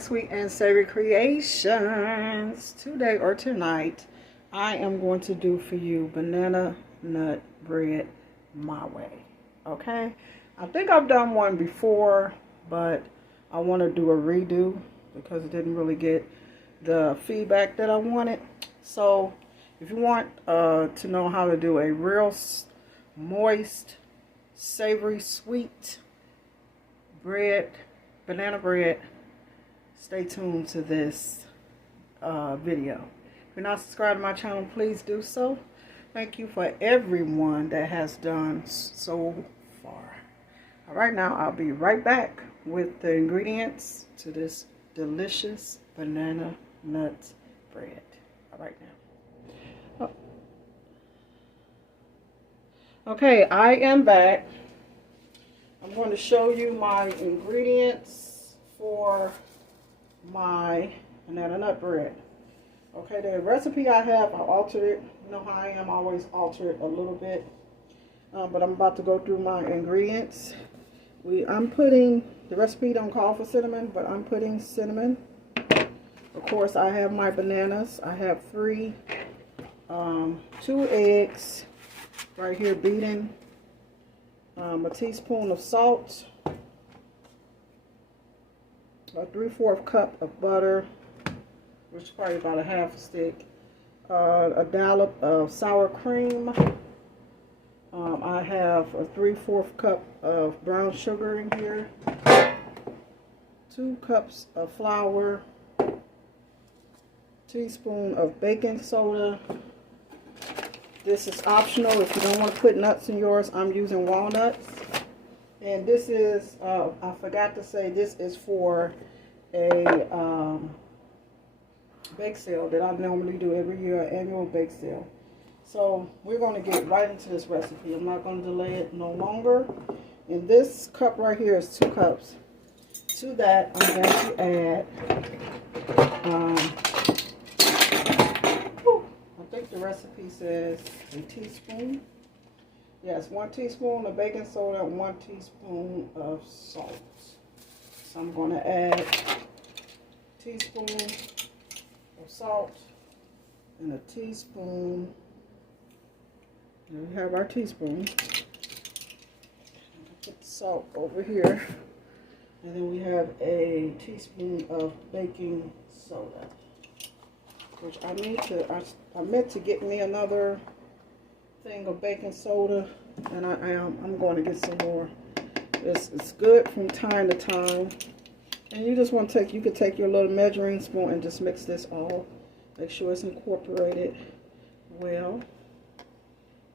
Sweet and Savory Creations. Today or tonight, I am going to do for you banana nut bread my way. Okay? I think I've done one before, but I want to do a redo because it didn't really get the feedback that I wanted. So, if you want to know how to do a real moist, savory, sweet bread, banana bread, stay tuned to this video. If you're not subscribed to my channel, please do so. Thank you for everyone that has done so far. All right, now I'll be right back with the ingredients to this delicious banana nut bread. All right now. Okay, I am back. I'm going to show you my ingredients for my banana nut bread. Okay, the recipe I have, I altered it. You know how I am, I always alter it a little bit. But I'm about to go through my ingredients. I'm putting, the recipe don't call for cinnamon, but I'm putting cinnamon. Of course, I have my bananas. I have 2 eggs right here beaten. A teaspoon of salt, a 3/4 cup of butter, which is probably about a half a stick, a dollop of sour cream. I have a 3/4 cup of brown sugar in here, 2 cups of flour, teaspoon of baking soda. This is optional if you don't want to put nuts in yours. I'm using walnuts. And this is, I forgot to say, this is for a bake sale that I normally do every year, an annual bake sale. So we're going to get right into this recipe. I'm not going to delay it no longer. And this cup right here is 2 cups. To that, I'm going to add, I think the recipe says a teaspoon. Yes, 1 teaspoon of baking soda and 1 teaspoon of salt. So I'm going to add a teaspoon of salt and a teaspoon. There we have our teaspoon. Put the salt over here. And then we have a teaspoon of baking soda. Which I meant to get me another thing of baking soda, and I'm going to get some more. It's good from time to time, and you just want to you could take your little measuring spoon and just mix this all. Make sure it's incorporated well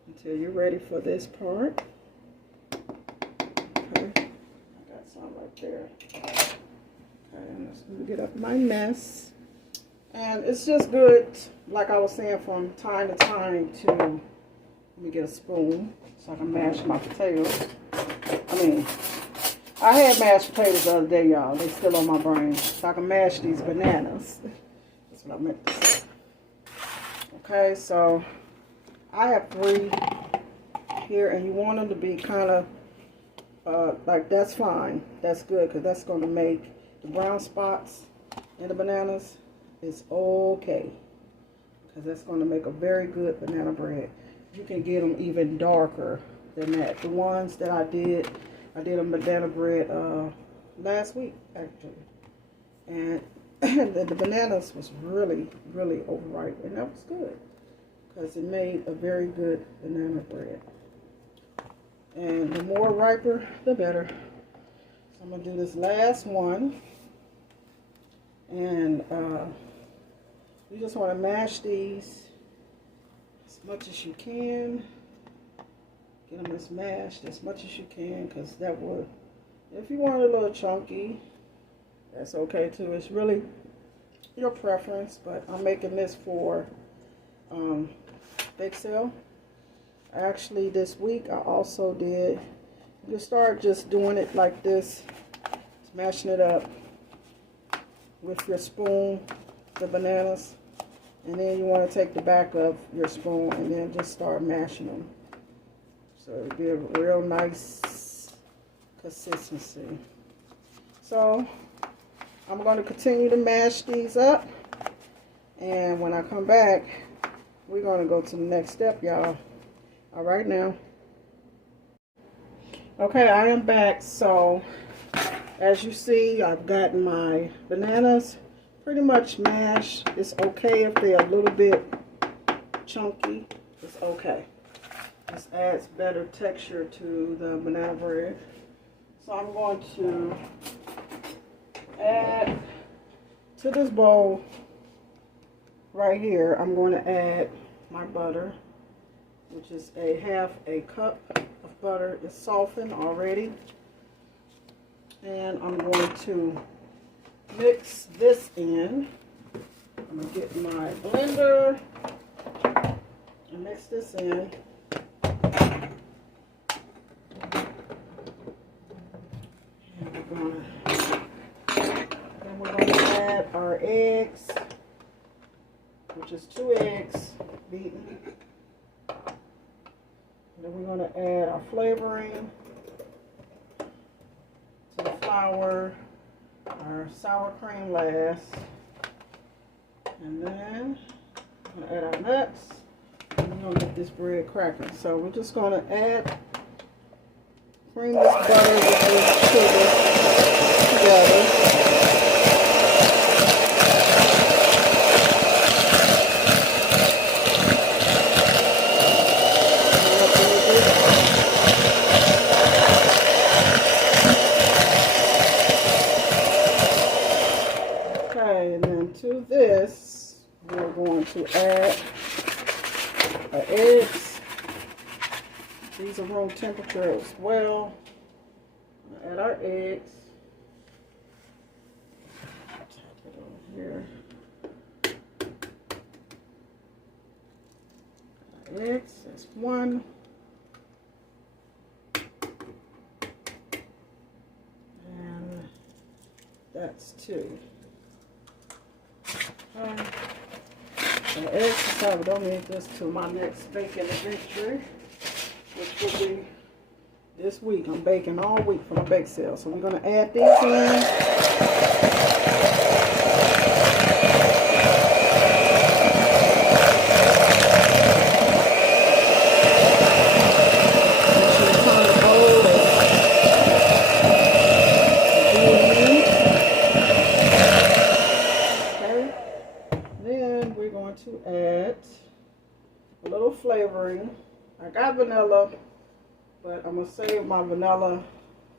until you're ready for this part. Okay, I got some right there. Okay, and let's get up my mess. And it's just good, like I was saying, from time to time to, let me get a spoon so I can mash my potatoes. I had mashed potatoes the other day, y'all. They still on my brain. So I can mash these bananas. That's what I meant to say. Okay, so I have 3 here, and you want them to be kind of, like, that's fine. That's good, because that's going to make the brown spots in the bananas is okay, because that's going to make a very good banana bread. You can get them even darker than that. The ones that I did a banana bread last week actually, and the bananas was really overripe, and that was good because it made a very good banana bread. And the more riper, the better. So I'm gonna do this last one, and you just want to mash these as much as you can. Get them as mashed as much as you can, because that would, if you want it a little chunky, that's okay too. It's really your preference, but I'm making this for bake sale. Actually, this week I also did, you start just doing it like this, smashing it up with your spoon, the bananas, and then you want to take the back of your spoon and then just start mashing them. So it'll be a real nice consistency. So I'm going to continue to mash these up. And when I come back, we're going to go to the next step, y'all. All right now. Okay, I am back. So, as you see, I've gotten my bananas pretty much mashed. It's okay if they're a little bit chunky. It's okay. This adds better texture to the banana bread. So I'm going to add to this bowl right here, I'm going to add my butter, which is half a cup of butter. It's softened already. And I'm going to mix this in. I'm going to get my blender and mix this in. Then we're going to add our eggs, which is 2 eggs beaten. Then we're going to add our flavoring to the flour, our sour cream last, and then we're going to add our nuts, and we're going to get this bread cracking. So we're just going to cream this butter with this sugar together. Okay, and then to this, we're going to add our eggs. These are room temperature as well. Add our eggs. Tap it over here. Our eggs, that's 1. And that's 2. The eggs, so we don't need this to my next baking adventure, which will be this week. I'm baking all week for my bake sale. So we're going to add these in. To add a little flavoring. I got vanilla, but I'm going to save my vanilla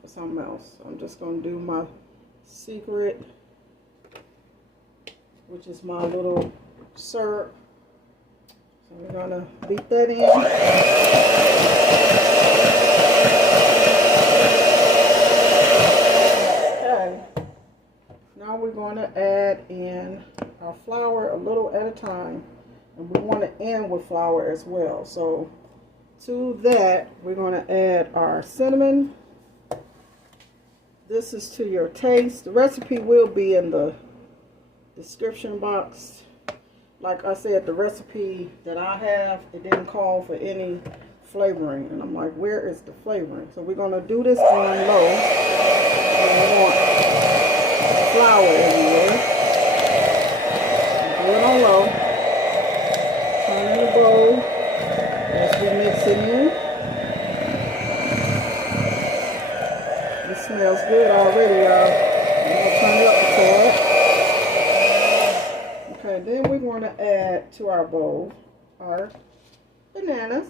for something else. I'm just going to do my secret, which is my little syrup. So we're going to beat that in. Okay. Now we're going to add in our flour a little at a time, and we want to end with flour as well. So to that, we're going to add our cinnamon. This is to your taste. The recipe will be in the description box. Like I said, the recipe that I have, it didn't call for any flavoring, and I'm like, where is the flavoring? So we're going to do this on low. We want flour everywhere. Do it on low. Turn in the bowl as we mix it in. It smells good already, y'all. I'm going to turn it up a tad. Okay, then we're going to add to our bowl our bananas.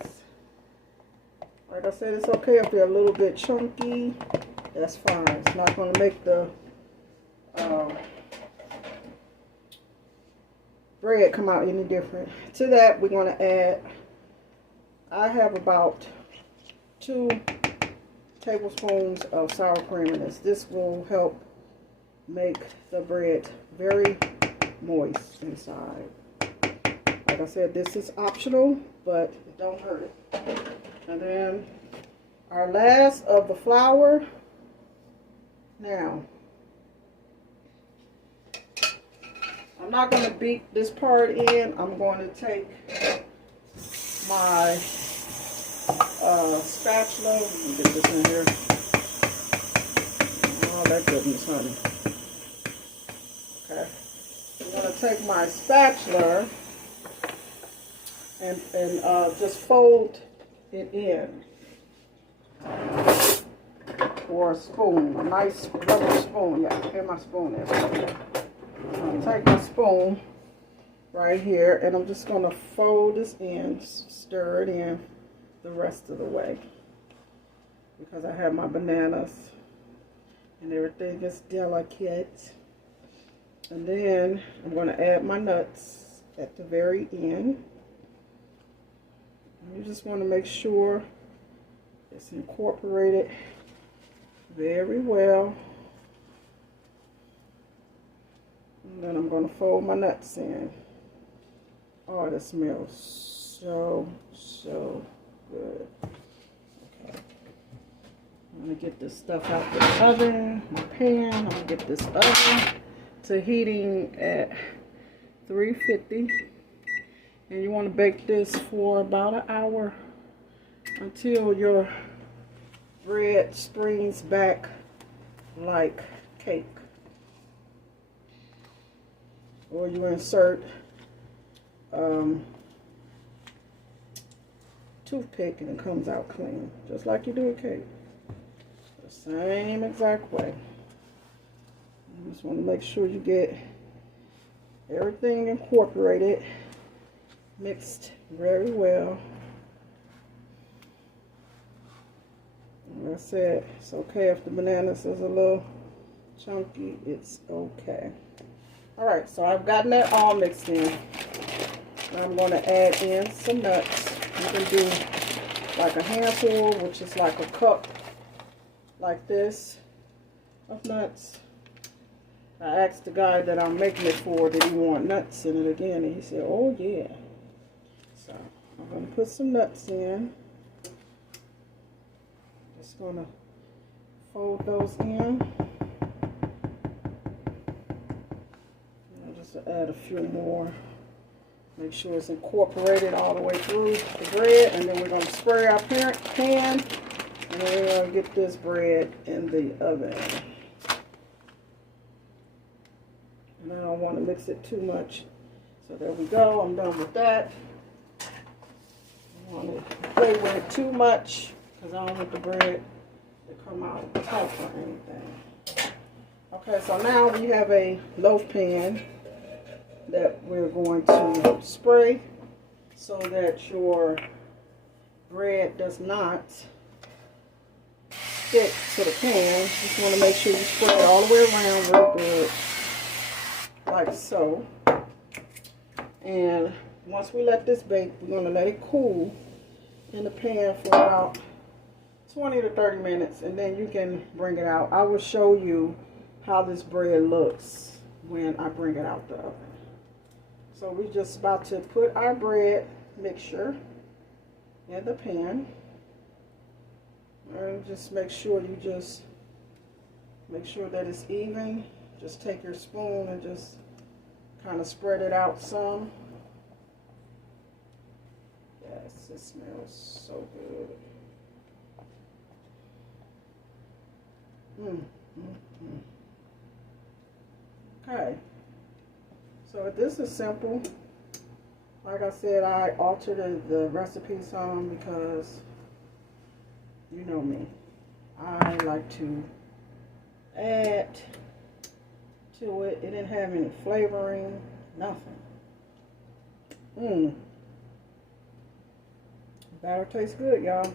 Like I said, it's okay if they're a little bit chunky. That's fine. It's not going to make the bread come out any different. To that, we're going to add, I have about 2 tablespoons of sour cream in this. This will help make the bread very moist inside. Like I said, this is optional, but it don't hurt it. And then our last of the flour. Now, I'm not going to beat this part in. I'm going to take my spatula. Let me get this in here. Oh, that goodness, honey. Okay. I'm going to take my spatula and just fold it in. Or a spoon, a nice rubber spoon. Yeah, here my spoon is. So I'm take my spoon right here, and I'm just going to fold this in, stir it in the rest of the way, because I have my bananas and everything is delicate. And then I'm going to add my nuts at the very end. And you just want to make sure it's incorporated very well. And then I'm going to fold my nuts in. Oh, that smells so good. Okay. I'm going to get this stuff out the oven, my pan. I'm going to get this oven to heating at 350. And you want to bake this for about an hour until your bread springs back like cake. Or you insert toothpick and it comes out clean, just like you do a cake. The same exact way. You just want to make sure you get everything incorporated, mixed very well. Like I said, it's okay if the bananas is a little chunky, it's okay. Alright, so I've gotten that all mixed in. Now I'm going to add in some nuts. You can do like a handful, which is like a cup, like this, of nuts. I asked the guy that I'm making it for, did he want nuts in it again? And he said, oh yeah. So I'm going to put some nuts in. Just going to fold those in. And just add a few more. Make sure it's incorporated all the way through the bread. And then we're going to spray our pan. And then we're going to get this bread in the oven. And I don't want to mix it too much. So there we go. I'm done with that. I don't want to play with it too much because I don't want the bread to come out tight or anything. Okay, so now we have a loaf pan that we're going to spray so that your bread does not stick to the pan. Just want to make sure you spread it all the way around real good, like so. And once we let this bake, we're going to let it cool in the pan for about 20 to 30 minutes, and then you can bring it out. I will show you how this bread looks when I bring it out the oven. So we're just about to put our bread mixture in the pan. And just make sure you just make sure that it's even. Just take your spoon and just kind of spread it out some. Yes, it smells so good. Okay. So this is simple. Like I said, I altered the recipe some because you know me. I like to add to it. It didn't have any flavoring, nothing. Batter tastes good, y'all.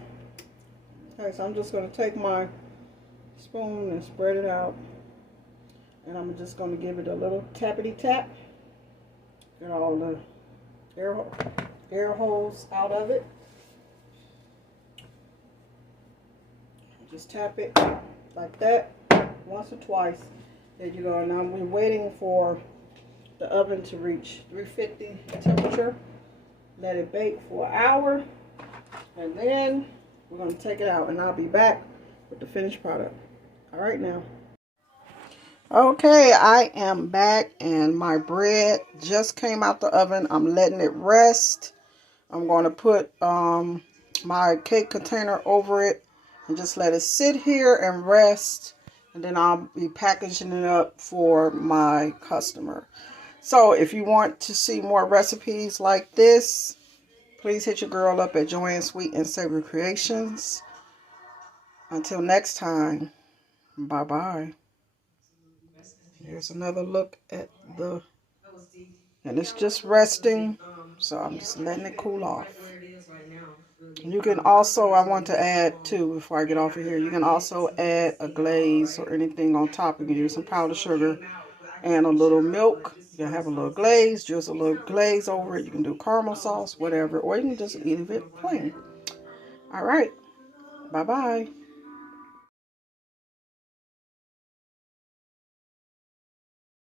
Okay, so I'm just going to take my spoon and spread it out. And I'm just going to give it a little tappity tap. Get all the air holes out of it. Just tap it like that once or twice. There you go. Now we're waiting for the oven to reach 350 temperature. Let it bake for an hour. And then we're going to take it out. And I'll be back with the finished product. All right now. Okay, I am back and my bread just came out the oven. I'm letting it rest. I'm going to put my cake container over it and just let it sit here and rest and then I'll be packaging it up for my customer. So if you want to see more recipes like this, please hit your girl up at Joanne Sweet and Savory Creations. Until next time, bye-bye. Here's another look at the, and it's just resting, so I'm just letting it cool off. You can also, I want to add too, before I get off of here, you can also add a glaze or anything on top. You can use some powdered sugar and a little milk. You can have a little glaze, just a little glaze over it. You can do caramel sauce, whatever, or you can just leave it plain. All right, bye-bye.